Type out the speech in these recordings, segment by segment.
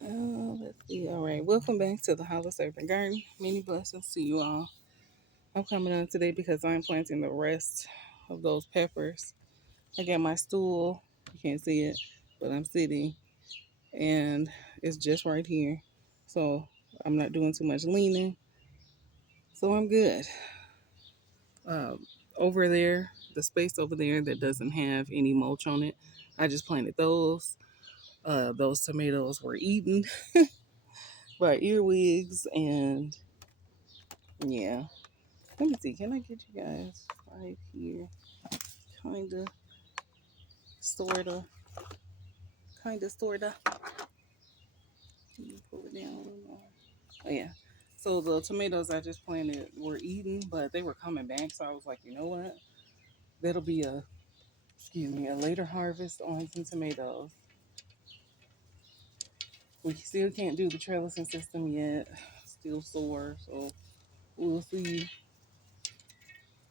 Let's see. All right. Welcome back to the Hollow Serpent Garden. Many blessings to you all. I'm coming on today because I'm planting the rest of those peppers. I got my stool. You can't see it, but I'm sitting and it's just right here. So I'm not doing too much leaning. So I'm good. Um, Over there, the space over there that doesn't have any mulch on it, I just planted those. Those tomatoes were eaten by earwigs, and yeah. Let me see. Can I get you guys right here? Kinda, sorta, sorta. Can you pull it down a little more? Oh yeah. So the tomatoes I just planted were eaten, but they were coming back. So I was like, you know what? That'll be a later harvest on some tomatoes. We still can't do the trellising system yet. Still sore, so we'll see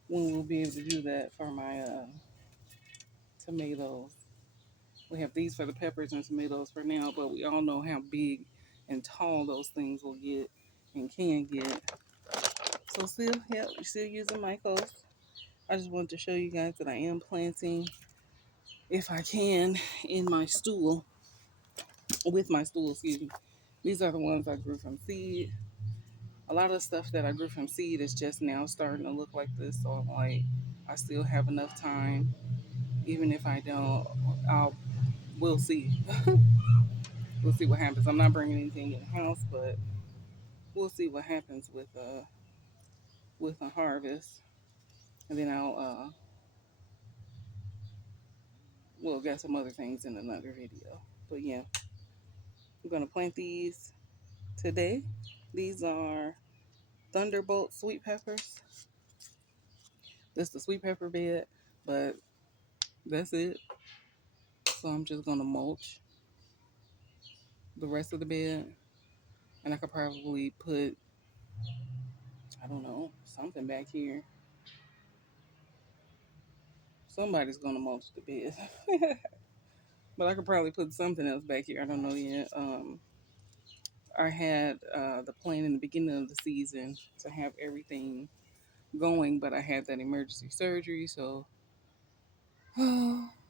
when we'll be able to do that for my tomatoes. We have these for the peppers and tomatoes for now, but we all know how big and tall those things will get and can get. So still, yeah, we're still using Mycos. I just wanted to show you guys that I am planting, if I can, in my stool, with my stool, excuse me. These are the ones I grew from seed. A lot of stuff that I grew from seed is just now starting to look like this. So I'm like, I still have enough time. Even if I don't, we'll see. We'll see what happens. I'm not bringing anything in the house, but we'll see what happens with a harvest. And then we'll get some other things in another video. But yeah, I'm gonna plant these today. These are Thunderbolt sweet peppers. This is the sweet pepper bed, but that's it. So I'm just gonna mulch the rest of the bed, and I could probably put, I don't know, something back here. Somebody's gonna mulch the bed. But I could probably put something else back here. I don't know yet. I had the plan in the beginning of the season to have everything going, but I had that emergency surgery, so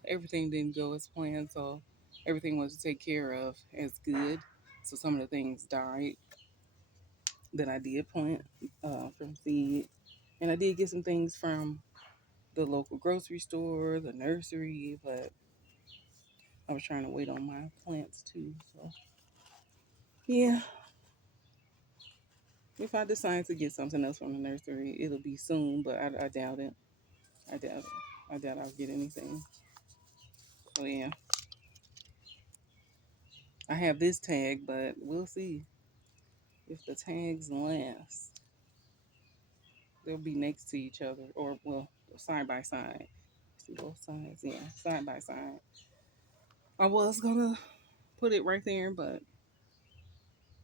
everything didn't go as planned. So everything was to take care of as good. So some of the things died that I did plant from seed, and I did get some things from the local grocery store, the nursery, but I was trying to wait on my plants too. So yeah, if I decide to get something else from the nursery, it'll be soon, but I doubt it. I doubt it. I doubt I'll get anything. So yeah, I have this tag, but we'll see if the tags last. They'll be next to each other, or well, side by side. See both sides, yeah, side by side. I was gonna put it right there, but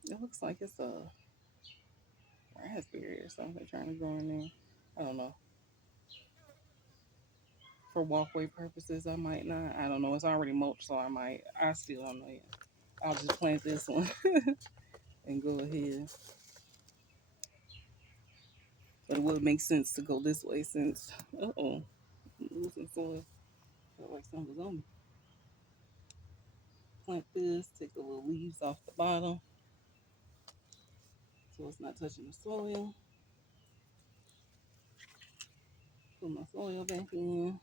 it looks like it's a raspberry or something trying to grow in there. I don't know. For walkway purposes, I might not. I don't know. It's already mulched, so I might. I still don't know yet. I'll just plant this one and go ahead. But it would make sense to go this way since, losing soil. Felt like something was on me. Plant this, take the little leaves off the bottom so it's not touching the soil. Put my soil back in.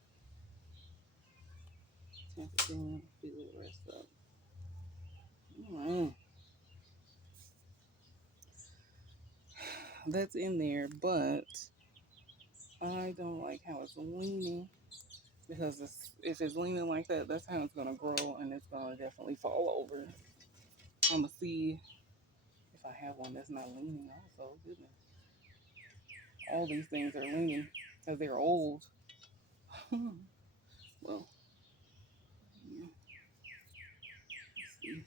Tamp it down, fill the rest up. Alright. That's in there, but I don't like how it's leaning because if it's leaning like that, that's how it's gonna grow and it's gonna definitely fall over. I'm gonna see if I have one that's not leaning also. Goodness. All these things are leaning because they're old. Well, yeah. Let's see.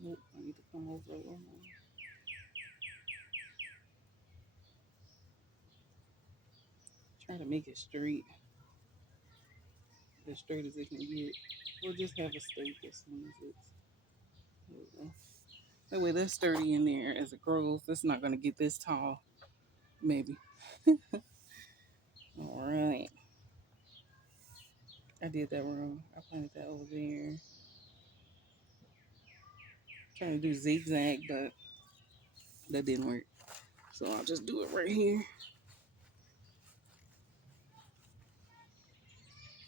Nope, I need to come over a little more. Try to make it straight. as straight as it can get. We'll just have a stake as soon as it's. There we go. That way that's sturdy in there as it grows. It's not going to get this tall, maybe. All right. I did that wrong. I planted that over there. Trying to do zigzag, but that didn't work. So I'll just do it right here.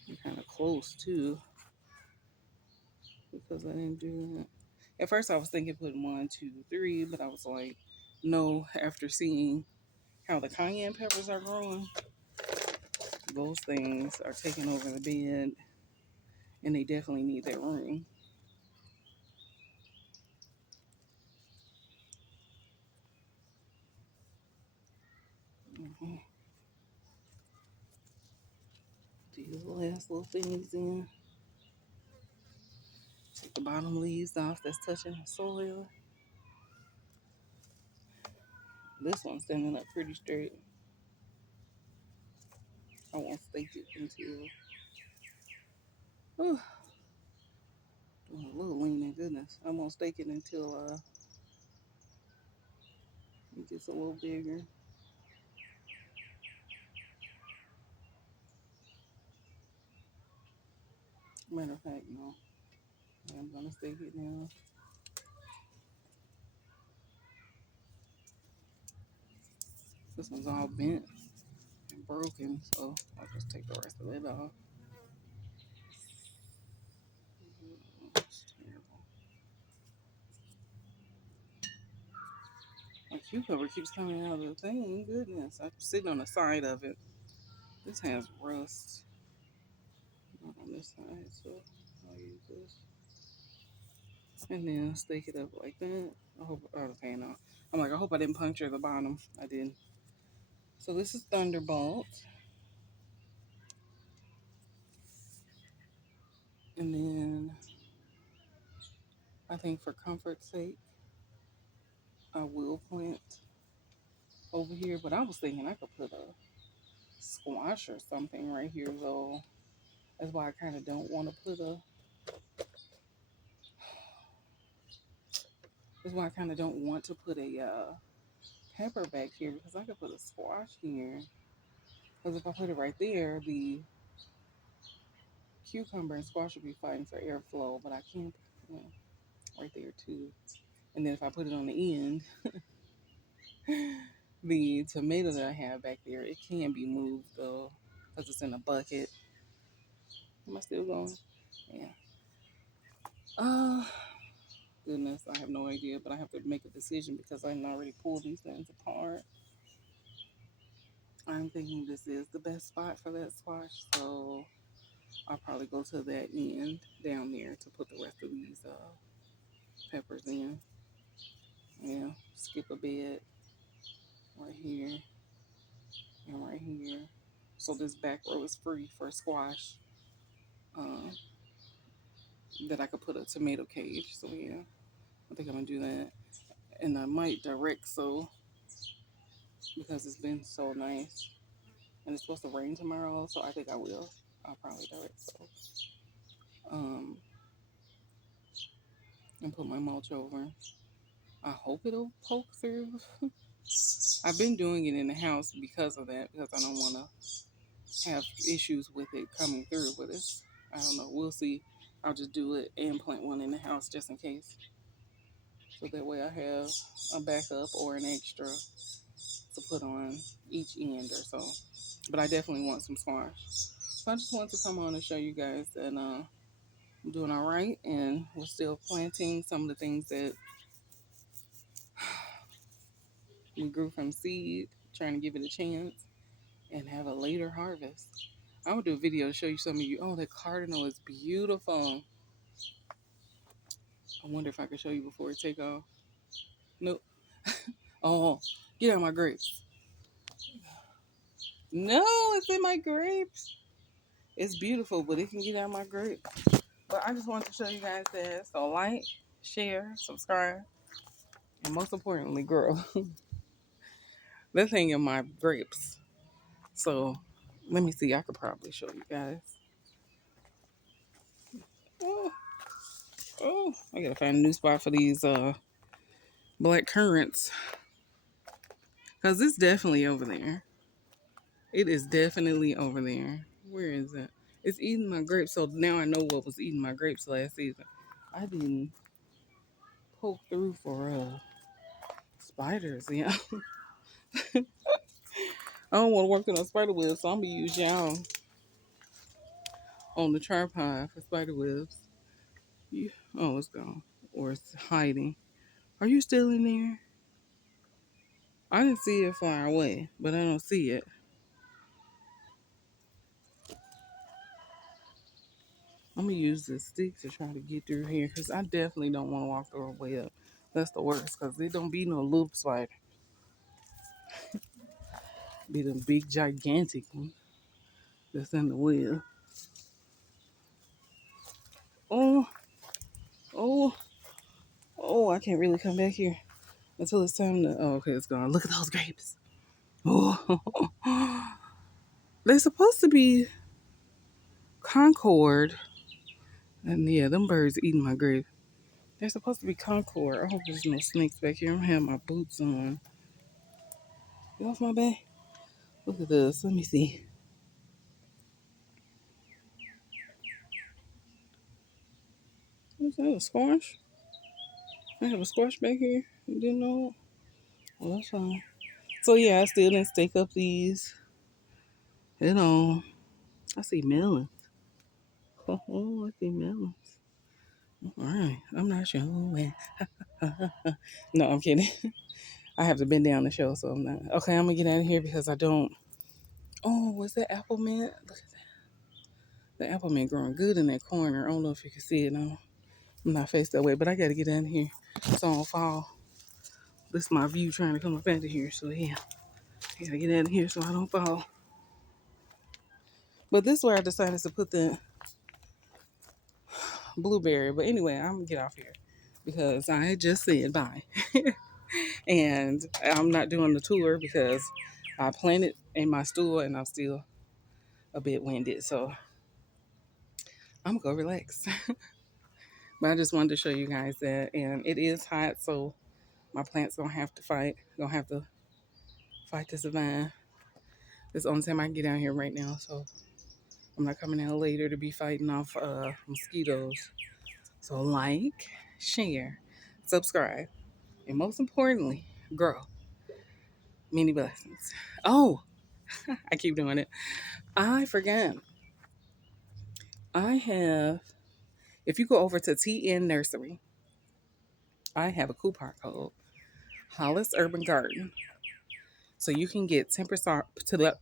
I'm kind of close too because I didn't do that. At first I was thinking putting 1, 2, 3, but I was like, no, after seeing how the cayenne peppers are growing, those things are taking over the bed and they definitely need that room. Mm-hmm. These last little things in. Take the bottom leaves off that's touching the soil. This one's standing up pretty straight. I won't stake it until doing a little leaning, goodness. I won't stake it until it gets a little bigger. Matter of fact, no. I'm gonna stake it now. This one's all bent and broken, so I'll just take the rest of it off. It's terrible. My cucumber keeps coming out of the thing. Goodness, I'm sitting on the side of it. This has rust. Not on this side, so I'll use this. And then stake it up like that. I hope, okay, no. I'm like, I hope I didn't puncture the bottom. I didn't. So this is Thunderbolt. And then I think for comfort's sake, I will plant over here. But I was thinking I could put a squash or something right here though. That's why I kind of don't want to put a. That's why I kind of don't want to put a pepper back here because I could put a squash here. Because if I put it right there, the cucumber and squash would be fighting for airflow. But I can't, you know, right there too. And then if I put it on the end, the tomato that I have back there, it can be moved though because it's in a bucket. Am I still going? Yeah. Uh, Goodness, I have no idea, but I have to make a decision because I can already pull these things apart. I'm thinking this is the best spot for that squash, so I'll probably go to that end down there to put the rest of these peppers in. Yeah, skip a bed right here and right here. So this back row is free for squash. Um, that I could put a tomato cage. So yeah, I think I'm gonna do that. And I might direct sow because it's been so nice. And it's supposed to rain tomorrow, so I think I will. I'll probably direct sow. And put my mulch over. I hope it'll poke through. I've been doing it in the house because of that, because I don't want to have issues with it coming through. But it's, I don't know. We'll see. I'll just do it and plant one in the house just in case. So that way I have a backup or an extra to put on each end or so. But I definitely want some squash. So I just wanted to come on and show you guys that I'm doing all right, and we're still planting some of the things that we grew from seed, trying to give it a chance and have a later harvest. I will do a video to show you some of you. Oh, that cardinal is beautiful. I wonder if I can show you before it take off. Nope. Oh, get out my grapes. No, it's in my grapes. It's beautiful, but it can get out my grapes. But I just wanted to show you guys that. So like, share, subscribe, and most importantly, grow. That thing in my grapes. So let me see. I could probably show you guys. Oh, oh, I gotta find a new spot for these black currants. Cause it's definitely over there. It is definitely over there. Where is it? It's eating my grapes, so now I know what was eating my grapes last season. I didn't poke through for spiders, yeah. I don't want to work in a spider web, so I'm gonna use y'all on the tripod for spider webs. You, oh, it's gone. Or it's hiding. Are you still in there? I didn't see it far away, but I don't see it. I'm gonna use this stick to try to get through here because I definitely don't want to walk the way up. That's the worst because it don't be no little spider. Be the big gigantic one that's in the web. Oh, oh, oh! I can't really come back here until it's time to. Oh, okay, it's gone. Look at those grapes. Oh, they're supposed to be Concord, and yeah, them birds eating my grapes. They're supposed to be Concord. I hope there's no snakes back here. I'm having my boots on. Get off my back. Look at this. Let me see. What's that? A squash? I have a squash back here. You didn't know it? Well, that's fine. So yeah, I still didn't stake up these. You know, I see melons. Oh, I see melons. All right. I'm not sure when. No, I'm kidding. I have to bend down the show, so I'm not. Okay, I'm gonna get out of here because I don't. Oh, was that apple mint? Look at that. The apple mint growing good in that corner. I don't know if you can see it now. I'm not faced that way, but I gotta get down here so I don't fall. This is my view trying to come up out of here. So yeah, I gotta get out of here so I don't fall. But this is where I decided to put the blueberry. But anyway, I'm gonna get off here because I just said bye. And I'm not doing the tour because I planted in my store and I'm still a bit winded. So I'm gonna go relax. But I just wanted to show you guys that. And it is hot, so my plants don't have to fight. Don't have to fight to survive. It's the only time I can get out here right now. So I'm not coming out later to be fighting off mosquitoes. So like, share, subscribe, and most importantly, grow. Many blessings. Oh, I keep doing it. I forgot. I have, if you go over to TN Nursery, I have a coupon code, Hollis Urban Garden. So you can get 10% to the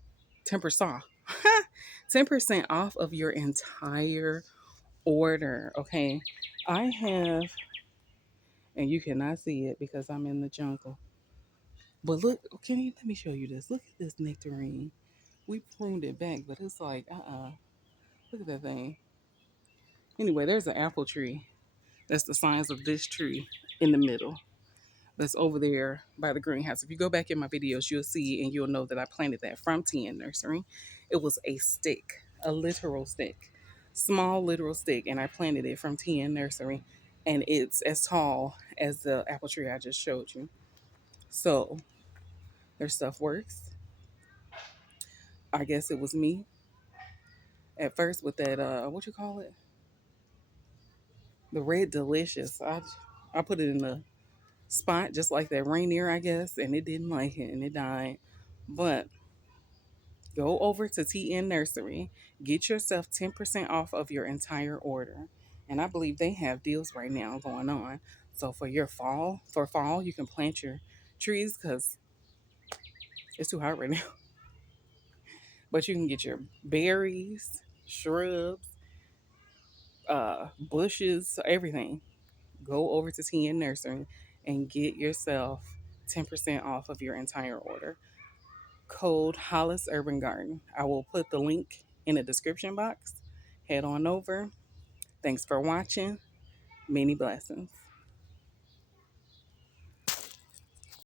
10%, 10% off of your entire order. Okay. I have, and you cannot see it because I'm in the jungle. But look, can you let me show you this? Look at this nectarine. We pruned it back, but it's like, look at that thing. Anyway, there's an apple tree. That's the size of this tree in the middle. That's over there by the greenhouse. If you go back in my videos, you'll see and you'll know that I planted that from TN Nursery. It was a stick, a literal stick, small literal stick, and I planted it from TN Nursery. And it's as tall as the apple tree I just showed you. So their stuff works. I guess it was me at first with that what you call it? The red delicious. I put it in the spot just like that reindeer, I guess, and it didn't like it and it died. But go over to TN Nursery, get yourself 10% off of your entire order. And I believe they have deals right now going on. So for fall, you can plant your trees because it's too hot right now. But you can get your berries, shrubs, bushes, everything. Go over to TN Nursery and get yourself 10% off of your entire order. Code Hollis Urban Garden. I will put the link in the description box. Head on over. Thanks for watching. Many blessings.